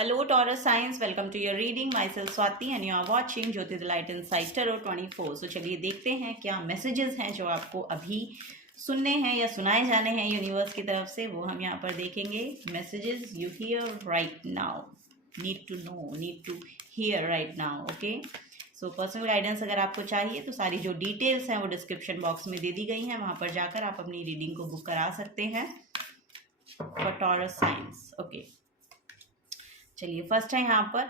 Hello Taurus Signs, welcome to your reading. Myself Swati and you are watching Jyoti the Light Inside Tarot 24. So चलिए देखते हैं क्या messages हैं जो आपको अभी सुनने हैं या सुनाए जाने हैं यूनिवर्स की तरफ से, वो हम यहाँ पर देखेंगे. Messages you hear right now, need to know, need to hear right now. Okay, so personal guidance अगर आपको चाहिए तो सारी जो डिटेल्स हैं वो डिस्क्रिप्शन बॉक्स में दे दी गई हैं, वहाँ पर जाकर आप अपनी रीडिंग को बुक करा सकते हैं फॉर टॉरस साइंस. ओके, चलिए फर्स्ट है यहाँ पर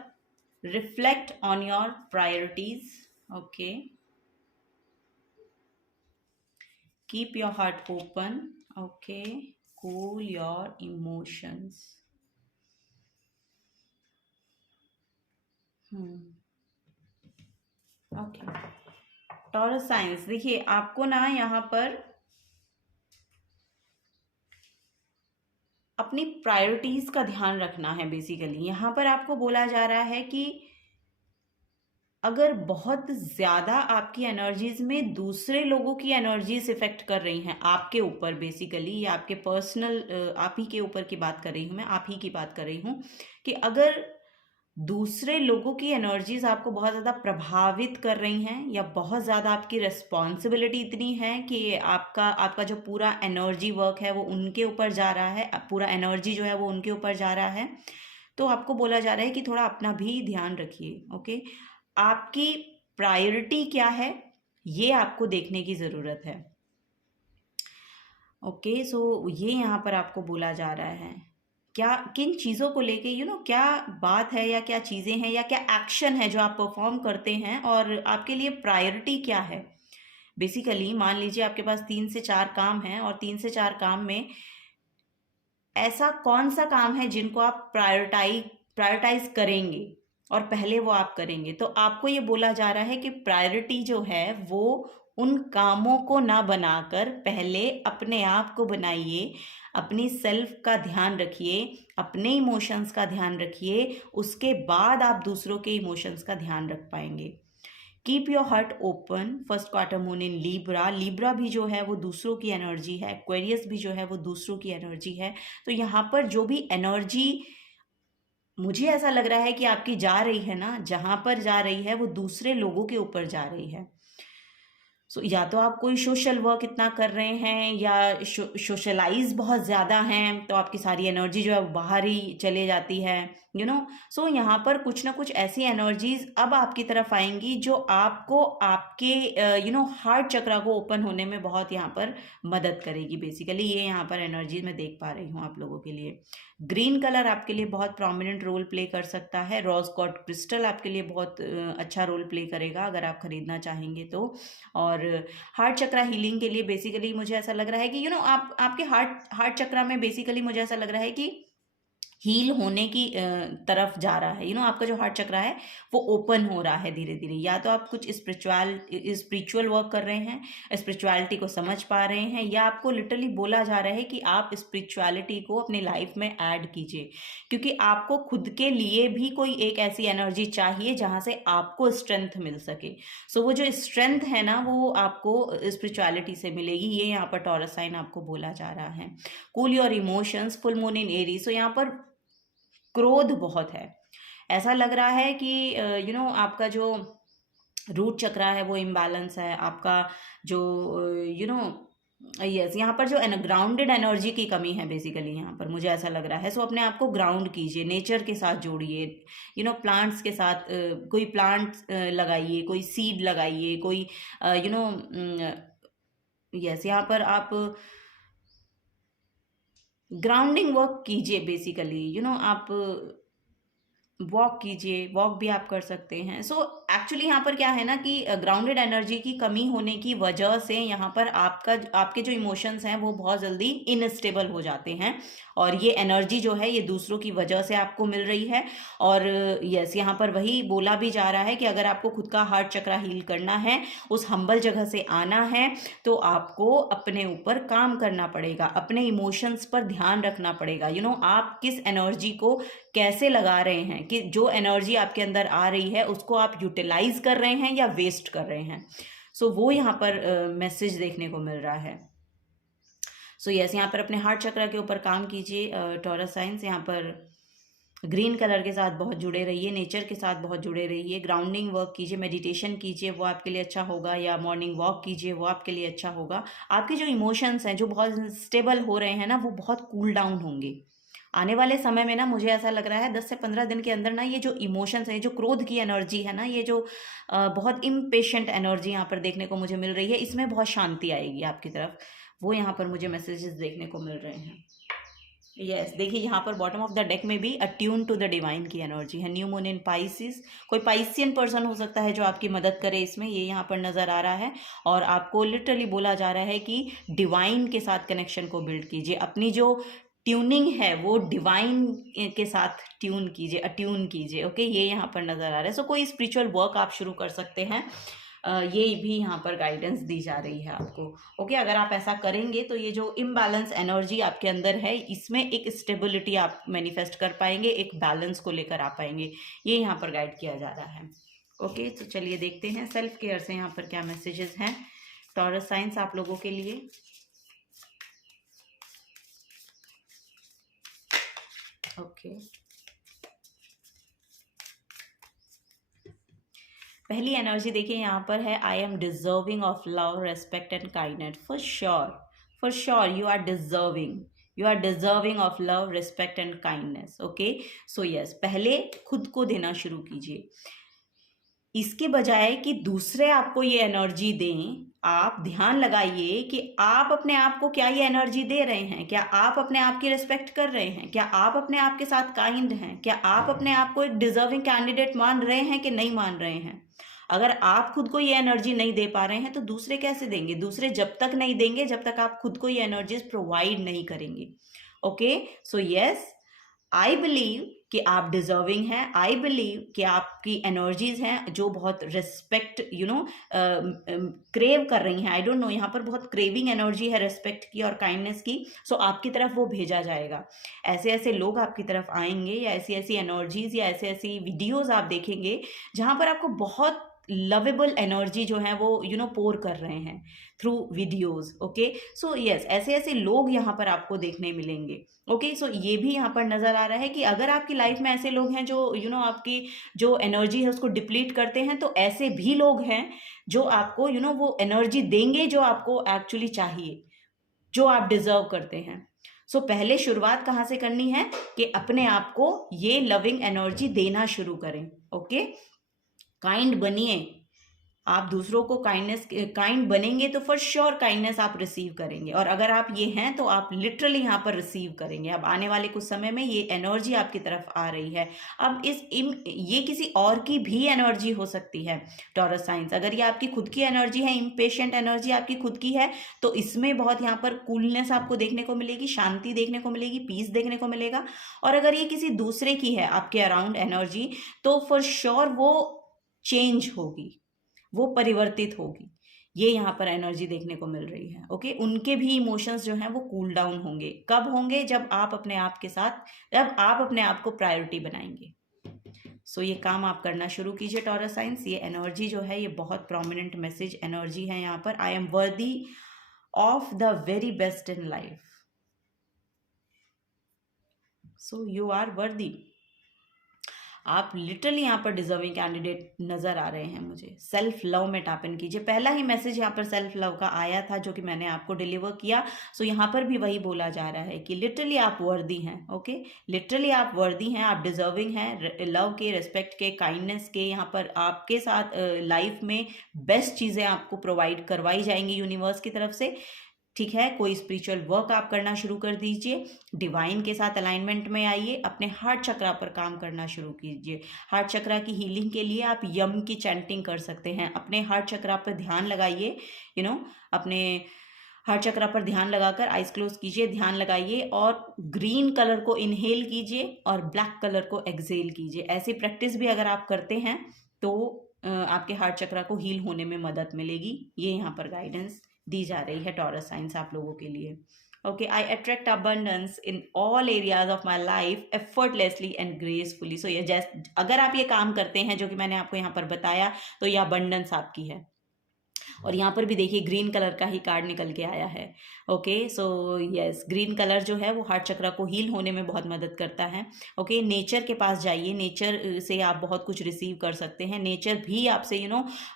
reflect on your priorities. Okay, keep your heart open. Okay, cool your emotions. Okay, taurus science देखिए आपको ना यहाँ पर अपनी प्रायोरिटीज का ध्यान रखना है. बेसिकली यहाँ पर आपको बोला जा रहा है कि अगर बहुत ज़्यादा आपकी एनर्जीज में दूसरे लोगों की एनर्जीज इफेक्ट कर रही हैं आपके ऊपर, बेसिकली या आपके पर्सनल आप ही के ऊपर की बात कर रही हूँ मैं, आप ही की बात कर रही हूँ कि अगर दूसरे लोगों की एनर्जीज आपको बहुत ज़्यादा प्रभावित कर रही हैं या बहुत ज़्यादा आपकी रिस्पॉन्सिबिलिटी इतनी है कि आपका जो पूरा एनर्जी वर्क है वो उनके ऊपर जा रहा है, पूरा एनर्जी जो है वो उनके ऊपर जा रहा है, तो आपको बोला जा रहा है कि थोड़ा अपना भी ध्यान रखिए. ओके, आपकी प्रायोरिटी क्या है ये आपको देखने की ज़रूरत है. ओके, सो ये यहाँ पर आपको बोला जा रहा है क्या, किन चीज़ों को लेके क्या बात है या क्या चीज़ें हैं या क्या एक्शन है जो आप परफॉर्म करते हैं और आपके लिए प्रायोरिटी क्या है. बेसिकली मान लीजिए आपके पास 3 से 4 काम हैं और 3 से 4 काम में ऐसा कौन सा काम है जिनको आप प्रायोरिटाइज करेंगे और पहले वो आप करेंगे. तो आपको ये बोला जा रहा है कि प्रायोरिटी जो है वो उन कामों को ना बनाकर पहले अपने आप को बनाइए, अपनी सेल्फ का ध्यान रखिए, अपने इमोशंस का ध्यान रखिए, उसके बाद आप दूसरों के इमोशंस का ध्यान रख पाएंगे. Keep your heart open. First quarter moon in Libra भी जो है वो दूसरों की एनर्जी है, एक्वेरियस भी जो है वो दूसरों की एनर्जी है. तो यहाँ पर जो भी एनर्जी मुझे ऐसा लग रहा है कि आपकी जा रही है ना, जहाँ पर जा रही है वो दूसरे लोगों के ऊपर जा रही है. सो या तो आप कोई सोशल वर्क इतना कर रहे हैं या सोशलाइज बहुत ज़्यादा हैं, तो आपकी सारी एनर्जी जो है वो बाहर ही चले जाती है. सो यहाँ पर कुछ ना कुछ ऐसी एनर्जीज अब आपकी तरफ आएंगी जो आपको आपके हार्ट चक्रा को ओपन होने में बहुत यहाँ पर मदद करेगी. बेसिकली ये यहाँ पर एनर्जी मैं देख पा रही हूँ आप लोगों के लिए. ग्रीन कलर आपके लिए बहुत प्रोमिनेंट रोल प्ले कर सकता है. रोज गॉड क्रिस्टल आपके लिए बहुत अच्छा रोल प्ले करेगा अगर आप खरीदना चाहेंगे तो. और हार्ट चक्रा हीलिंग के लिए बेसिकली मुझे ऐसा लग रहा है कि आपके हार्ट चक्रा में बेसिकली मुझे ऐसा लग रहा है कि हील होने की तरफ जा रहा है. आपका जो हार्ट चक्रा है वो ओपन हो रहा है धीरे धीरे. या तो आप कुछ स्पिरिचुअल वर्क कर रहे हैं, स्पिरिचुअलिटी को समझ पा रहे हैं, या आपको लिटरली बोला जा रहा है कि आप स्पिरिचुअलिटी को अपनी लाइफ में ऐड कीजिए, क्योंकि आपको खुद के लिए भी कोई एक ऐसी एनर्जी चाहिए जहाँ से आपको स्ट्रेंथ मिल सके. सो वो जो स्ट्रेंथ है ना वो आपको स्पिरिचुअलिटी से मिलेगी. ये यहाँ पर टॉरस साइन आपको बोला जा रहा है. Cool your emotions. Full moon in Aries. So यहाँ पर क्रोध बहुत है. ऐसा लग रहा है कि आपका जो रूट चक्रा है वो इम्बैलेंस है. आपका जो यस यहाँ पर जो ग्राउंडेड एनर्जी की कमी है बेसिकली यहाँ पर मुझे ऐसा लग रहा है. सो अपने आप को ग्राउंड कीजिए, नेचर के साथ जोड़िए, प्लांट्स के साथ. कोई प्लांट्स लगाइए, कोई सीड लगाइए, कोई यस यहाँ पर आप ग्राउंडिंग वर्क कीजिए. बेसिकली आप वॉक कीजिए, वॉक भी आप कर सकते हैं. सो एक्चुअली यहाँ पर क्या है ना कि ग्राउंडेड एनर्जी की कमी होने की वजह से यहाँ पर आपके जो इमोशंस हैं वो बहुत जल्दी इनस्टेबल हो जाते हैं, और ये एनर्जी जो है ये दूसरों की वजह से आपको मिल रही है. और यस यहाँ पर वही बोला भी जा रहा है कि अगर आपको खुद का हार्ट चक्रा हील करना है, उस हम्बल जगह से आना है, तो आपको अपने ऊपर काम करना पड़ेगा, अपने इमोशंस पर ध्यान रखना पड़ेगा. आप किस एनर्जी को कैसे लगा रहे हैं, कि जो एनर्जी आपके अंदर आ रही है उसको आप यूटिलाइज कर रहे हैं या वेस्ट कर रहे हैं. सो वो यहाँ पर मैसेज देखने को मिल रहा है. सो यस यहाँ पर अपने हार्ट चक्र के ऊपर काम कीजिए टॉरस साइंस. यहाँ पर ग्रीन कलर के साथ बहुत जुड़े रहिए, नेचर के साथ बहुत जुड़े रहिए, ग्राउंडिंग वर्क कीजिए, मेडिटेशन कीजिए, वो आपके लिए अच्छा होगा, या मॉर्निंग वॉक कीजिए, वो आपके लिए अच्छा होगा। आपके जो इमोशंस हैं जो बहुत स्टेबल हो रहे हैं ना, वो बहुत कूल डाउन होंगे आने वाले समय में ना। मुझे ऐसा लग रहा है 10 से 15 दिन के अंदर ना, ये जो इमोशंस है, जो क्रोध की एनर्जी है ना, ये जो बहुत इम्पेशेंट एनर्जी यहाँ पर देखने को मुझे मिल रही है, इसमें बहुत शांति आएगी आपकी तरफ। वो यहाँ पर मुझे मैसेजेस देखने को मिल रहे हैं। यस, देखिए यहाँ पर बॉटम ऑफ द डेक में भी अट्यून टू द डिवाइन की एनर्जी है। न्यू मून इन पाइसिस, कोई पाइसियन पर्सन हो सकता है जो आपकी मदद करे इसमें, ये यहाँ पर नज़र आ रहा है। और आपको लिटरली बोला जा रहा है कि डिवाइन के साथ कनेक्शन को बिल्ड कीजिए, अपनी जो ट्यूनिंग है वो डिवाइन के साथ ट्यून कीजिए, अट्यून कीजिए। ओके, ये यहाँ पर नज़र आ रहा है। सो कोई स्पिरिचुअल वर्क आप शुरू कर सकते हैं, ये भी यहाँ पर गाइडेंस दी जा रही है आपको। ओके, अगर आप ऐसा करेंगे तो ये जो इम्बैलेंस एनर्जी आपके अंदर है, इसमें एक स्टेबिलिटी आप मैनिफेस्ट कर पाएंगे, एक बैलेंस को लेकर आ पाएंगे, ये यहाँ पर गाइड किया जा रहा है। ओके, तो चलिए देखते हैं सेल्फ केयर से यहाँ पर क्या मैसेजेस हैं टॉरस साइंस आप लोगों के लिए। ओके, पहली एनर्जी देखिए यहाँ पर है, I am deserving of love, respect and kindness. For sure you are deserving, you are deserving of love, respect and kindness. Okay, so yes, पहले खुद को देना शुरू कीजिए, इसके बजाय कि दूसरे आपको ये एनर्जी दें। आप ध्यान लगाइए कि आप अपने आप को क्या ये एनर्जी दे रहे हैं, क्या आप अपने आप की रिस्पेक्ट कर रहे हैं, क्या आप अपने आप के साथ काइंड हैं, क्या आप अपने आप को एक डिजर्विंग कैंडिडेट मान रहे हैं कि नहीं मान रहे हैं। अगर आप खुद को ये एनर्जी नहीं दे पा रहे हैं तो दूसरे कैसे देंगे। दूसरे जब तक नहीं देंगे जब तक आप खुद को ये एनर्जीज प्रोवाइड नहीं करेंगे। Okay, so yes, I believe कि आप डिजर्विंग हैं, आई बिलीव कि आपकी एनर्जीज हैं जो बहुत रिस्पेक्ट क्रेव कर रही हैं। आई डोंट नो, यहाँ पर बहुत क्रेविंग एनर्जी है रिस्पेक्ट की और काइंडनेस की। सो आपकी तरफ वो भेजा जाएगा, ऐसे ऐसे लोग आपकी तरफ आएंगे, या ऐसी ऐसी एनर्जीज या ऐसे ऐसी वीडियोज आप देखेंगे जहाँ पर आपको बहुत लवेबल एनर्जी जो है वो पोर कर रहे हैं through videos. Okay, so yes, ऐसे ऐसे लोग यहाँ पर आपको देखने मिलेंगे। ओके, सो ये भी यहाँ पर नज़र आ रहा है कि अगर आपकी लाइफ में ऐसे लोग हैं जो आपकी जो एनर्जी है उसको डिप्लीट करते हैं, तो ऐसे भी लोग हैं जो आपको वो एनर्जी देंगे जो आपको एक्चुअली चाहिए, जो आप डिजर्व करते हैं। सो पहले शुरुआत कहाँ से करनी है कि अपने आप को ये लविंग एनर्जी देना शुरू करें। ओके, काइंड बनिए, आप दूसरों को काइंड बनेंगे तो फॉर श्योर काइंडनेस आप रिसीव करेंगे, और अगर आप ये हैं तो आप लिटरली यहाँ पर रिसीव करेंगे। अब आने वाले कुछ समय में ये एनर्जी आपकी तरफ आ रही है। अब ये किसी और की भी एनर्जी हो सकती है टॉरस साइंस। अगर ये आपकी खुद की एनर्जी है, इम्पेशेंट एनर्जी आपकी खुद की है, तो इसमें बहुत यहाँ पर कूलनेस आपको देखने को मिलेगी, शांति देखने को मिलेगी, पीस देखने को मिलेगा। और अगर ये किसी दूसरे की है आपके अराउंड एनर्जी, तो फॉर श्योर वो चेंज होगी, वो परिवर्तित होगी। ये यहाँ पर एनर्जी देखने को मिल रही है। ओके, उनके भी इमोशंस जो हैं वो कूल डाउन होंगे। कब होंगे? जब आप अपने आप के साथ, जब आप अपने आप को प्रायोरिटी बनाएंगे। सो ये काम आप करना शुरू कीजिए टॉरस साइंस। ये एनर्जी जो है ये बहुत प्रोमिनेंट मैसेज एनर्जी है यहाँ पर। I am worthy of the very best in life. So you are worthy, आप लिटरली यहाँ पर डिजर्विंग कैंडिडेट नजर आ रहे हैं मुझे। सेल्फ लव में टैप इन कीजिए। पहला ही मैसेज यहाँ पर सेल्फ लव का आया था जो कि मैंने आपको डिलीवर किया। सो यहाँ पर भी वही बोला जा रहा है कि लिटरली आप वर्दी हैं। ओके, लिटरली आप वर्दी हैं, आप डिजर्विंग हैं लव के, रिस्पेक्ट के, काइंडनेस के। यहाँ पर आपके साथ लाइफ में बेस्ट चीज़ें आपको प्रोवाइड करवाई जाएंगी यूनिवर्स की तरफ से। ठीक है, कोई स्पिरिचुअल वर्क आप करना शुरू कर दीजिए, डिवाइन के साथ अलाइनमेंट में आइए, अपने हार्ट चक्रा पर काम करना शुरू कीजिए। हार्ट चक्रा की हीलिंग के लिए आप यम की चैंटिंग कर सकते हैं। अपने हार्ट चक्रा पर ध्यान लगाइए, अपने हार्ट चक्रा पर ध्यान लगाकर आइज क्लोज कीजिए, ध्यान लगाइए और ग्रीन कलर को इनहेल कीजिए और ब्लैक कलर को एक्सहेल कीजिए। ऐसी प्रैक्टिस भी अगर आप करते हैं तो आपके हार्ट चक्रा को हील होने में मदद मिलेगी। ये यहाँ पर गाइडेंस दी जा रही है टॉरस साइंस आप लोगों के लिए। Okay, I attract abundance in all areas of my life effortlessly and gracefully. So ये अगर आप ये काम करते हैं जो कि मैंने आपको यहाँ पर बताया, तो ये अबंडेंस आपकी है। और यहाँ पर भी देखिए ग्रीन कलर का ही कार्ड निकल के आया है। Okay, so yes, green colour जो है वो हार्ट चक्र को हील होने में बहुत मदद करता है। ओके, नेचर के पास जाइए, नेचर से आप बहुत कुछ रिसीव कर सकते हैं। नेचर भी आपसे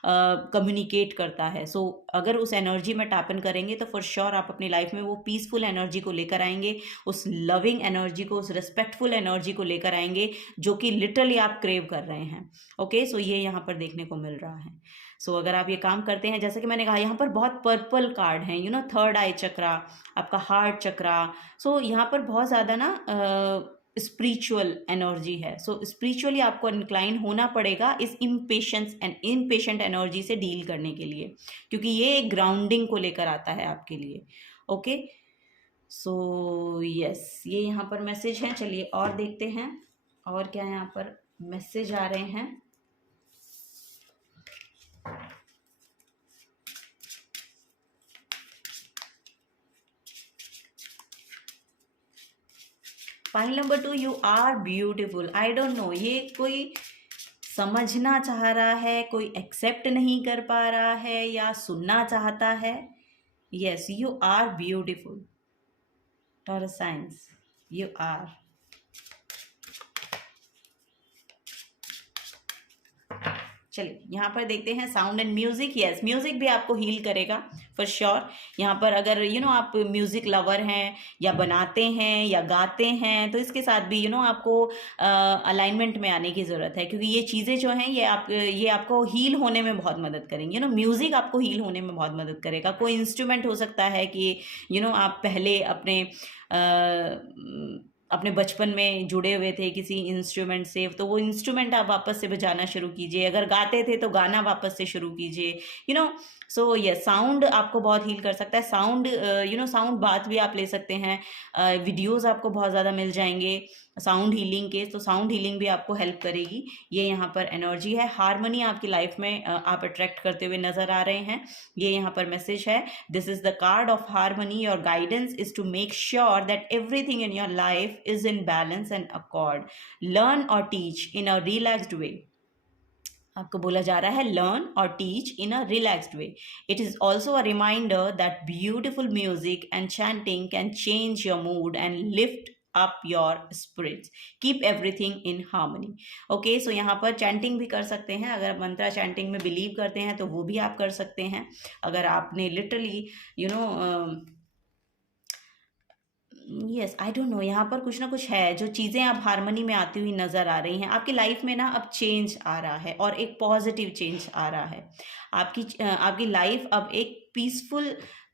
कम्युनिकेट करता है। सो अगर उस एनर्जी में टैप इन करेंगे तो फॉर श्योर आप अपनी लाइफ में वो पीसफुल एनर्जी को लेकर आएंगे, उस लविंग एनर्जी को, उस रिस्पेक्टफुल एनर्जी को लेकर आएंगे जो कि लिटरली आप क्रेव कर रहे हैं। ओके, सो ये यहाँ पर देखने को मिल रहा है। सो अगर आप ये काम करते हैं, जैसे कि मैंने कहा यहाँ पर बहुत पर्पल कार्ड हैं, थर्ड आई चक्रा, आपका हार्ट चक्रा। सो यहाँ पर बहुत ज़्यादा ना स्पिरिचुअल एनर्जी है। सो स्पिरिचुअली आपको इंक्लाइन होना पड़ेगा इस इम्पेशेंट एनर्जी से डील करने के लिए, क्योंकि ये एक ग्राउंडिंग को लेकर आता है आपके लिए। ओके, सो यस, ये यहाँ पर मैसेज हैं। चलिए और देखते हैं और क्या यहाँ पर मैसेज आ रहे हैं। File number 2, you are beautiful. I don't know, ये कोई समझना चाह रहा है, कोई एक्सेप्ट नहीं कर पा रहा है, या सुनना चाहता है। Yes, you are beautiful Taurus signs, you are. चलिए यहाँ पर देखते हैं sound and music. Yes, music भी आपको हील करेगा फॉर श्योर। यहाँ पर अगर आप म्यूजिक लवर हैं, या बनाते हैं, या गाते हैं, तो इसके साथ भी आपको अलाइनमेंट में आने की ज़रूरत है, क्योंकि ये चीज़ें जो हैं ये आपको हील होने में बहुत मदद करेंगी। म्यूज़िक आपको हील होने में बहुत मदद करेगा। कोई इंस्ट्रूमेंट हो सकता है कि आप पहले अपने बचपन में जुड़े हुए थे किसी इंस्ट्रूमेंट से, तो वो इंस्ट्रूमेंट आप वापस से बजाना शुरू कीजिए। अगर गाते थे तो गाना वापस से शुरू कीजिए। सो ये साउंड आपको बहुत हील कर सकता है। साउंड बात भी आप ले सकते हैं। वीडियोस आपको बहुत ज़्यादा मिल जाएंगे साउंड हीलिंग के, तो साउंड हीलिंग भी आपको हेल्प करेगी। ये यहाँ पर एनर्जी है। हारमोनी आपकी लाइफ में आप अट्रैक्ट करते हुए नज़र आ रहे हैं। ये यहाँ पर मैसेज है, this is the card of harmony. Your guidance is to make sure that everything in your life is in balance and accord. Learn और teach in a relaxed way. आपको बोला जा रहा है लर्न और teach in a relaxed way. It is also a reminder that beautiful music and chanting can change your mood and lift up your spirits. Keep everything in harmony. Okay, सो यहाँ पर chanting भी कर सकते हैं। अगर आप मंत्रा chanting में believe करते हैं तो वो भी आप कर सकते हैं। अगर आपने literally yes, I don't no, यहाँ पर कुछ ना कुछ है जो चीज़ें अब हारमोनी में आती हुई नज़र आ रही हैं। आपकी लाइफ में ना अब चेंज आ रहा है, और एक पॉजिटिव चेंज आ रहा है। आपकी लाइफ अब एक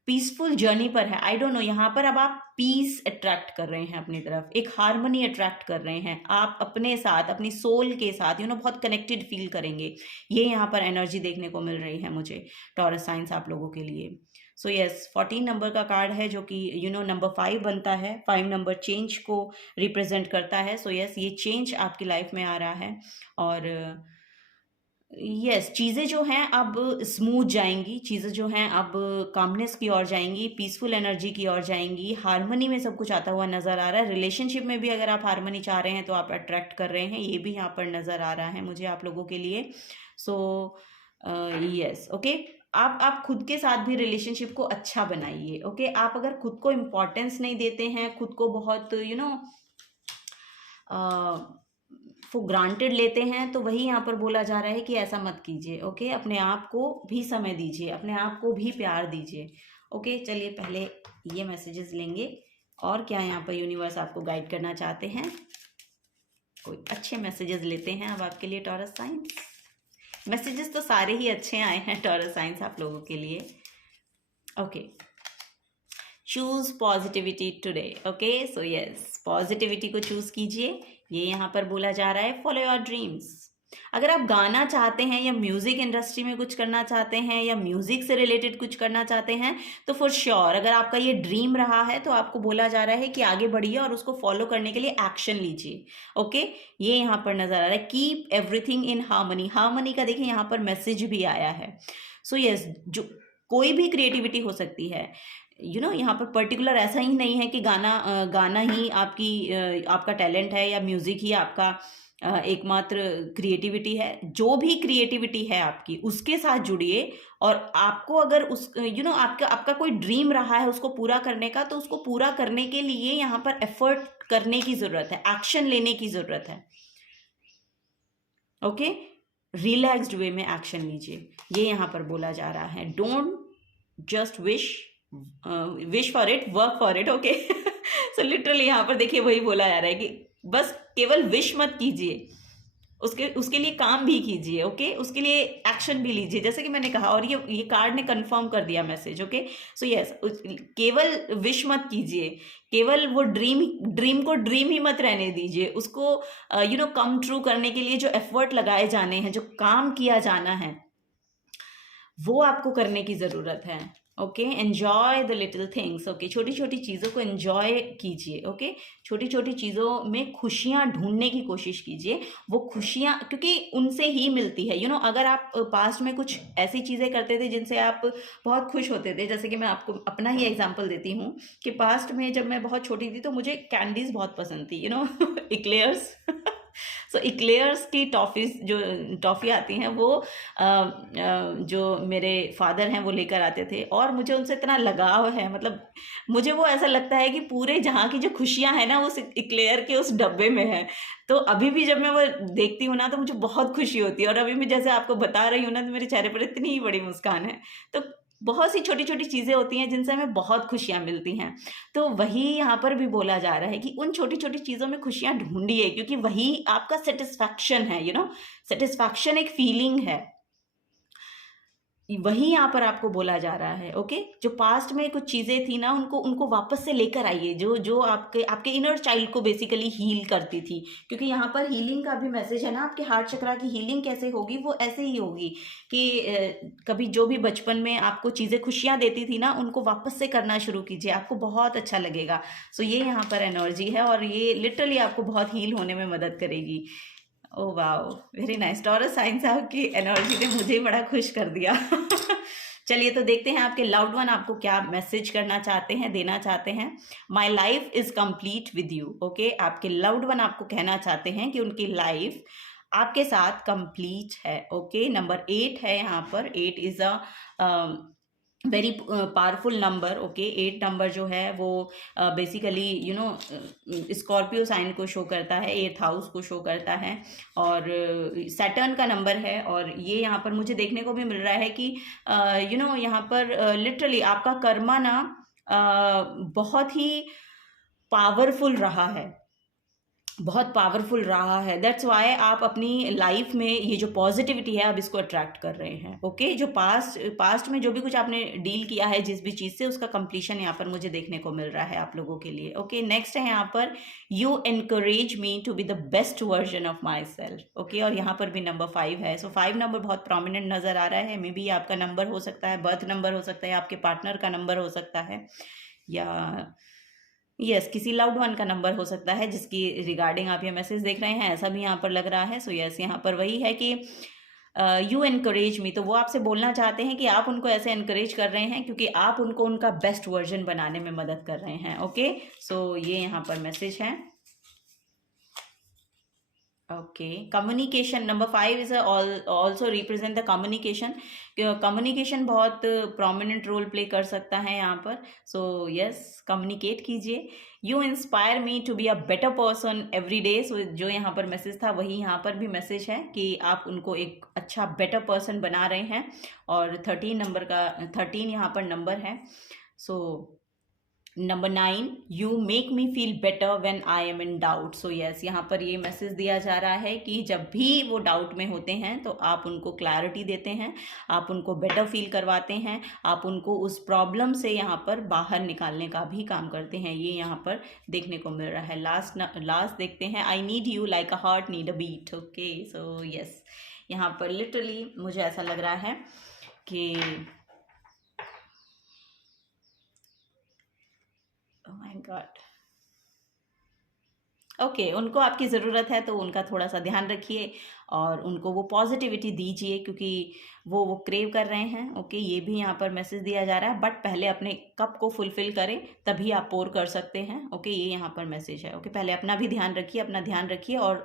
पीसफुल जर्नी पर है। आई डोंट नो, यहाँ पर अब आप पीस अट्रैक्ट कर रहे हैं अपनी तरफ, एक हारमोनी अट्रैक्ट कर रहे हैं। आप अपने साथ, अपनी सोल के साथ बहुत कनेक्टेड फील करेंगे। ये यहाँ पर एनर्जी देखने को मिल रही है मुझे, टॉरस साइंस आप लोगों के लिए। सो यस, 14 नंबर का कार्ड है जो कि नंबर 5 बनता है। 5 नंबर चेंज को रिप्रेजेंट करता है। सो यस, ये चेंज आपकी लाइफ में आ रहा है। और यस, चीज़ें जो हैं अब स्मूथ जाएंगी, चीज़ें जो हैं अब कामनेस की ओर जाएंगी, पीसफुल एनर्जी की ओर जाएंगी। हारमोनी में सब कुछ आता हुआ नज़र आ रहा है। रिलेशनशिप में भी अगर आप हारमोनी चाह रहे हैं तो आप अट्रैक्ट कर रहे हैं, ये भी यहाँ पर नज़र आ रहा है मुझे आप लोगों के लिए। सो यस, ओके, आप खुद के साथ भी रिलेशनशिप को अच्छा बनाइए। ओके, आप अगर खुद को इम्पोर्टेंस नहीं देते हैं, खुद को बहुत फॉर ग्रांटेड लेते हैं, तो वही यहाँ पर बोला जा रहा है कि ऐसा मत कीजिए। ओके, अपने आप को भी समय दीजिए, अपने आप को भी प्यार दीजिए। ओके, चलिए पहले ये मैसेजेस लेंगे और क्या यहाँ पर यूनिवर्स आपको गाइड करना चाहते हैं। कोई अच्छे मैसेजेस लेते हैं अब आपके लिए टॉरस साइंस। मैसेजेस तो सारे ही अच्छे आए हैं टॉरस साइंस आप लोगों के लिए। Okay, choose positivity today. Okay, so yes, positivity को चूज कीजिए। ये यहाँ पर बोला जा रहा है, फॉलो योर ड्रीम्स। अगर आप गाना चाहते हैं, या म्यूजिक इंडस्ट्री में कुछ करना चाहते हैं, या म्यूजिक से रिलेटेड कुछ करना चाहते हैं, तो फॉर श्योर अगर आपका ये ड्रीम रहा है तो आपको बोला जा रहा है कि आगे बढ़िए और उसको फॉलो करने के लिए एक्शन लीजिए। ओके, ये यहाँ पर नजर आ रहा है, keep everything in harmony. Harmony का देखिए यहाँ पर मैसेज भी आया है। सो यस, जो कोई भी क्रिएटिविटी हो सकती है। यहाँ पर पर्टिकुलर ऐसा ही नहीं है कि गाना ही आपका टैलेंट है, या म्यूजिक ही आपका एकमात्र क्रिएटिविटी है। जो भी क्रिएटिविटी है आपकी, उसके साथ जुड़िए। और आपको अगर उस आपका आपका कोई ड्रीम रहा है उसको पूरा करने का, तो उसको पूरा करने के लिए यहाँ पर एफर्ट करने की ज़रूरत है, एक्शन लेने की ज़रूरत है। ओके, रिलैक्स्ड वे में एक्शन लीजिए, ये यहाँ पर बोला जा रहा है। Don't just wish for it, work for it. Okay, so literally यहाँ पर देखिए वही बोला जा रहा है कि बस केवल विश मत कीजिए, उसके लिए काम भी कीजिए। ओके, उसके लिए एक्शन भी लीजिए, जैसे कि मैंने कहा। और ये कार्ड ने कंफर्म कर दिया मैसेज। ओके, सो यस, केवल विश मत कीजिए, केवल वो ड्रीम को ड्रीम ही मत रहने दीजिए, उसको कम ट्रू करने के लिए जो एफर्ट लगाए जाने हैं, जो काम किया जाना है, वो आपको करने की ज़रूरत है। Okay, enjoy the little things. Okay, छोटी छोटी चीज़ों को एन्जॉय कीजिए। ओके, छोटी छोटी चीज़ों में खुशियाँ ढूंढने की कोशिश कीजिए। वो खुशियाँ क्योंकि उनसे ही मिलती है। अगर आप पास्ट में कुछ ऐसी चीज़ें करते थे जिनसे आप बहुत खुश होते थे, जैसे कि मैं आपको अपना ही एग्जाम्पल देती हूँ कि पास्ट में जब मैं बहुत छोटी थी तो मुझे कैंडीज़ बहुत पसंद थी, इक्लेयर्स। सो इक्लेयर्स की टॉफ़ी आती हैं, वो जो मेरे फादर हैं वो लेकर आते थे, और मुझे उनसे इतना लगाव है। मतलब मुझे वो ऐसा लगता है कि पूरे जहाँ की जो खुशियाँ हैं ना, उस इक्लेयर के उस डब्बे में है। तो अभी भी जब मैं वो देखती हूँ ना, तो मुझे बहुत खुशी होती है। और अभी मैं जैसे आपको बता रही हूँ ना, तो मेरे चेहरे पर इतनी बड़ी मुस्कान है। तो बहुत सी छोटी छोटी चीज़ें होती हैं जिनसे हमें बहुत खुशियाँ मिलती हैं। तो वही यहाँ पर भी बोला जा रहा है कि उन छोटी छोटी चीज़ों में खुशियाँ ढूंढिए, क्योंकि वही आपका सेटिस्फैक्शन है। सेटिस्फैक्शन एक फीलिंग है, वही यहाँ पर आपको बोला जा रहा है। ओके, जो पास्ट में कुछ चीज़ें थी ना, उनको उनको वापस से लेकर आइए, जो जो आपके आपके इनर चाइल्ड को बेसिकली हील करती थी। क्योंकि यहाँ पर हीलिंग का भी मैसेज है ना। आपके हार्ट चक्रा की हीलिंग कैसे होगी? वो ऐसे ही होगी कि कभी जो भी बचपन में आपको चीज़ें खुशियाँ देती थी ना, उनको वापस से करना शुरू कीजिए, आपको बहुत अच्छा लगेगा। सो ये यहाँ पर एनर्जी है, और ये लिटरली आपको बहुत हील होने में मदद करेगी। Oh wow, very nice. Taurus sign साहब की एनर्जी ने मुझे बड़ा खुश कर दिया। चलिए, तो देखते हैं आपके लव्ड वन आपको क्या मैसेज करना चाहते हैं, देना चाहते हैं। My life is complete with you. Okay, आपके लव्ड वन आपको कहना चाहते हैं कि उनकी लाइफ आपके साथ कंप्लीट है। ओके, नंबर 8 है यहाँ पर। 8 is a very powerful number. Okay, 8 number जो है वो बेसिकली स्कॉर्पियो साइन को शो करता है, 8th हाउस को शो करता है, और सैटर्न का नंबर है। और ये यहाँ पर मुझे देखने को भी मिल रहा है कि यहाँ पर लिटरली आपका कर्मा ना बहुत ही पावरफुल रहा है, बहुत पावरफुल रहा है। दैट्स वाई आप अपनी लाइफ में ये जो पॉजिटिविटी है, आप इसको अट्रैक्ट कर रहे हैं। ओके, जो पास्ट में जो भी कुछ आपने डील किया है जिस भी चीज़ से, उसका कंप्लीशन यहाँ पर मुझे देखने को मिल रहा है आप लोगों के लिए। ओके, नेक्स्ट है यहाँ पर, you encourage me to be the best version of myself. Okay, और यहाँ पर भी नंबर 5 है। सो 5 नंबर बहुत प्रोमिनेंट नज़र आ रहा है। मे बी आपका नंबर हो सकता है, बर्थ नंबर हो सकता है, आपके पार्टनर का नंबर हो सकता है, या यस किसी लाउड वन का नंबर हो सकता है जिसकी रिगार्डिंग आप ये मैसेज देख रहे हैं, ऐसा भी यहाँ पर लग रहा है। सो यस, यहाँ पर वही है कि यू एनकरेज मी, तो वो आपसे बोलना चाहते हैं कि आप उनको ऐसे एनकरेज कर रहे हैं क्योंकि आप उनको उनका बेस्ट वर्जन बनाने में मदद कर रहे हैं। ओके, सो ये यहाँ पर मैसेज है। Okay, communication number 5 is also represent the communication. Communication बहुत प्रोमिनेंट रोल प्ले कर सकता है यहाँ पर। सो यस, कम्युनिकेट कीजिए। You inspire me to be a better person every day. So जो यहाँ पर मैसेज था वही यहाँ पर भी मैसेज है कि आप उनको एक अच्छा बेटर पर्सन बना रहे हैं। और 13 यहाँ पर नंबर है। So number 9, you make me feel better when I am in doubt. So yes, यहाँ पर ये मैसेज दिया जा रहा है कि जब भी वो डाउट में होते हैं तो आप उनको क्लैरिटी देते हैं, आप उनको बेटर फील करवाते हैं, आप उनको उस प्रॉब्लम से यहाँ पर बाहर निकालने का भी काम करते हैं। ये यहाँ पर देखने को मिल रहा है। लास्ट देखते हैं, I need you like a heart need a beat. Okay, so yes, यहाँ पर लिटरली मुझे ऐसा लग रहा है कि oh my god, ओके, उनको आपकी ज़रूरत है तो उनका थोड़ा-सा ध्यान रखिए और उनको वो पॉज़िटिविटी दीजिए क्योंकि वो क्रेव कर रहे हैं। ओके, ये भी यहाँ पर मैसेज दिया जा रहा है, बट पहले अपने कप को फुलफ़िल करें, तभी आप पोर कर सकते हैं। ओके, ये यहाँ पर मैसेज है। ओके, पहले अपना भी ध्यान रखिए, अपना ध्यान रखिए और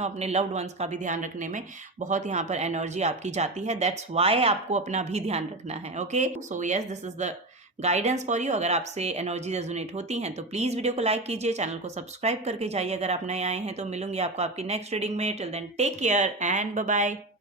अपने लव्ड वन्स का भी ध्यान रखने में बहुत यहाँ पर एनर्जी आपकी जाती है। दैट्स व्हाई आपको अपना भी ध्यान रखना है। Okay, so yes, this is the guidance for you. अगर आपसे एनर्जी रेजोनेट होती हैं तो प्लीज़ वीडियो को लाइक कीजिए, चैनल को सब्सक्राइब करके जाइए अगर आप नए आए हैं। तो मिलूंगी आपको आपकी नेक्स्ट रीडिंग में। Till then take care and bye bye.